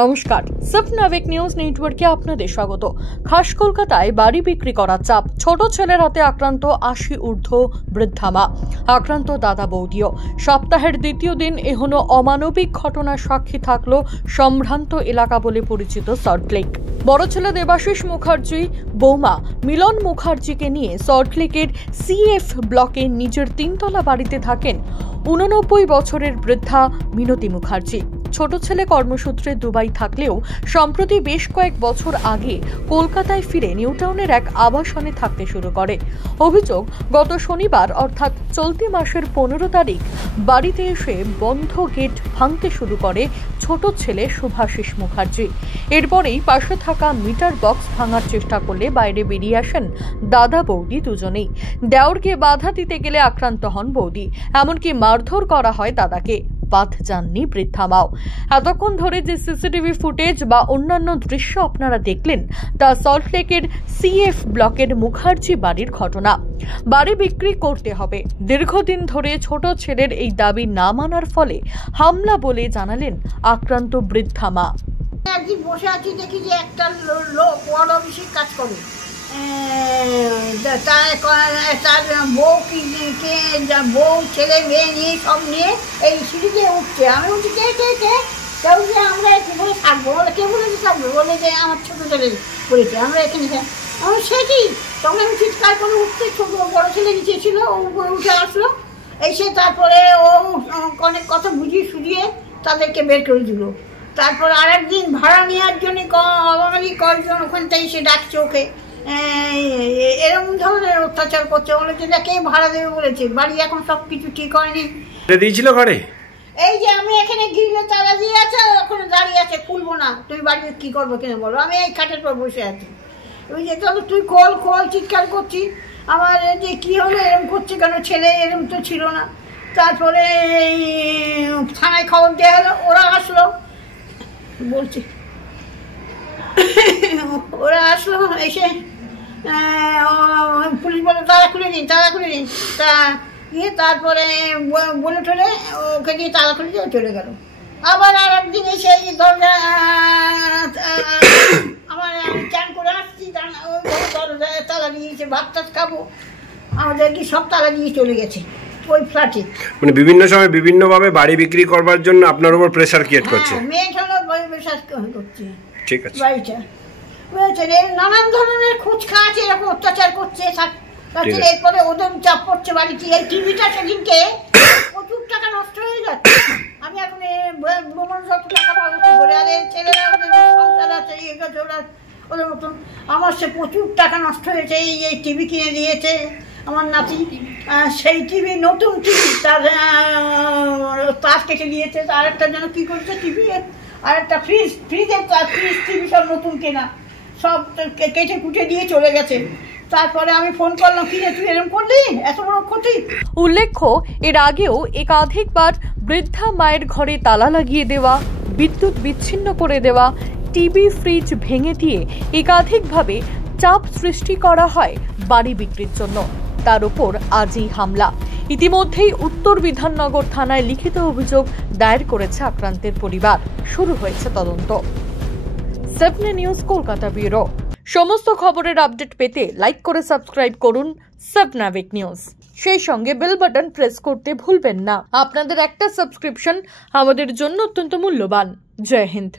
নমস্কার, স্বপ্নাবেক নিউজ নেটওয়ার্কে আপনাদের স্বাগত। খাস কলকাতায় বাড়ি বিক্রি করার চাপ, ছোট ছেলের হাতে আক্রান্ত 80 ঊর্ধ্ব বৃদ্ধা মা, আক্রান্ত দাদা বৌদিও। সপ্তাহের দ্বিতীয় দিন এখনো অমানবিক ঘটনার সাক্ষী থাকলো সম্ভ্রান্ত এলাকা বলে পরিচিত সল্টলেক। বড় ছেলে দেবাশিস মুখার্জি বৌমা মিলন মুখার্জিকে নিয়ে সল্টলেকের CF ব্লকে নিজের 3তলা বাড়িতে থাকেন 89 বছরের বৃদ্ধা মিনতি মুখার্জি। ছোট ছেলে কর্মসূত্রে দুবাই থাকলেও সম্প্রতি বেশ কয়েক বছর আগে কলকাতায় ফিরে নিউটাউনের এক আবাসনে থাকতে শুরু করে। অভিযোগ, গত শনিবার অর্থাৎ চলতি মাসের 15 তারিখ বাড়িতে এসে বন্ধ গেট ভাঙতে শুরু করে ছোট ছেলে শুভাশিস মুখার্জি। এরপরেই পাশে থাকা মিটার বক্স ভাঙার চেষ্টা করলে বাইরে বেরিয়ে আসেন দাদা বৌদি দুজনেই। দেওরকে বাধা দিতে গেলে আক্রান্ত হন বৌদি, এমনকি মারধর করা হয় দাদাকে। বাদ যাননি বৃদ্ধা মাও। এতক্ষণ ধরে যে সিসিটিভি ফুটেজ বা অন্যান্য দৃশ্য আপনারা দেখলেন তা সল্টলেকের CF ব্লকের মুখার্জি বাড়ির ঘটনা। বাড়ি বিক্রি করতে হবে, দীর্ঘদিন ধরে ছোট ছেলের এই দাবি না মানার ফলে হামলা বলে জানালেন আক্রান্ত বৃদ্ধা মা। একদিন বসে আছি, দেখি যে একটা লোক বড় অফিসে কাজ করে, তার বউ ছেলে মেয়ে নিয়ে সব নিয়ে এই সিঁড়ি দিয়ে উঠছে। আমি বলছি কে কেউ যে আমরা এখানে থাকবো, বলে কে বলেছে থাকবো, বলে যে আমার ছোটো ছেলে বলেছে আমরা এখানে আমার সে কি। তখন আমি চিৎকার করে উঠতে বড় ছেলে নিচে ছিল, ও উপরে উঠে আসলো, এসে তারপরে ও অনেক কথা বুঝিয়ে সুঝিয়ে তাদেরকে বের করে দিল। তারপর আরেকদিন ভাড়া নেওয়ার জন্য অবাঙালি কয়েকজন ওখান থেকে এসে ডাকছে ওকে, এরকম ধরনের অত্যাচার করছে। বলেছে যে কে ভাড়া দেবে বলেছে, বাড়ি এখন সব কিছু ঠিক হয়নি। দিয়েছিল ঘরে এই যে আমি এখানে গিলে তালা দিয়ে আছে, ওখানে দাঁড়িয়ে আছে, খুলবো না, তুমি বাড়িতে কি করবো কিনা বলো। আমি এই খাটের পর বসে আছি, ওই যে চলো তুই খোল চিৎকার করছি। আমার যে কি হলো, এরকম করছে কেন, ছেলে এরকম তো ছিল না। তারপরে থানায় খবর দেওয়া হলো, ওরা আসলো, বলছি ওরা আসলো, এসে পুলিশ বলে তালা খুলে দিন তা তারপরে বলে টলে ওকে দিয়ে তালা খুলে দিয়ে চলে গেল। আবার আর একদিন এসে দরজা আমার চান করে আসছি, দরজায় তালা দিয়েছে, ভাত টাত খাবো, আমাদের কি সব তালা দিয়ে চলে গেছে ওই ফ্ল্যাটে। মানে বিভিন্ন সময় বিভিন্নভাবে বাড়ি বিক্রি করবার জন্য আপনার উপর প্রেসার ক্রিয়েট করছে। মেয়েটা প্রেসার করছে, ঠিক আছে, বাড়িটা নানান ধরনের খোঁজ খাওয়াছে, এরকম অত্যাচার করছে। এরপরে ওদের চাপ পড়ছে বাড়িতে। এই টিভিটা সেদিনকে প্রচুর টাকা নষ্ট হয়ে যাচ্ছে। আমি এখন টাকা পাবো বলে, আর ছেলেরা সংসার আছে ওদের মতন, আমার সে প্রচুর টাকা নষ্ট হয়েছে। এই টিভি কিনে দিয়েছে আমার নাতি, সেই টিভি নতুন টিভি তার কেটে দিয়েছে। আর একটা যেন কি করছে টিভি, আর একটা ফ্রিজের ফ্রিজ টিভি সব নতুন কেনা, সব কেটে কুটে দিয়ে চলে গেছে। তারপরে আমি ফোন করলাম, কি রে তুই এরকম করলি, এত বড় ক্ষতি। উল্লেখ্য, এর আগেও একাধিকবার বৃদ্ধা মায়ের ঘরে তালা লাগিয়ে দেওয়া, বিদ্যুৎ বিচ্ছিন্ন করে দেওয়া, টিভি ফ্রিজ ভেঙে দিয়ে একাধিকভাবে চাপ সৃষ্টি করা হয় বাড়ি বিক্রির জন্য। তার উপর আজই হামলা। ইতিমধ্যেই উত্তর বিধাননগর থানায় লিখিত অভিযোগ দায়ের করেছে আক্রান্তের পরিবার। শুরু হয়েছে তদন্ত। Swapna news Kolkata bureau. সমস্ত খবরের আপডেট পেতে লাইক করে সাবস্ক্রাইব করুন স্বপ্নাবেক নিউজ। সেই সঙ্গে বেল বাটন প্রেস করতে ভুলবেন না। আপনাদের একটা সাবস্ক্রিপশন আমাদের জন্য অত্যন্ত মূল্যবান। জয় হিন্দ।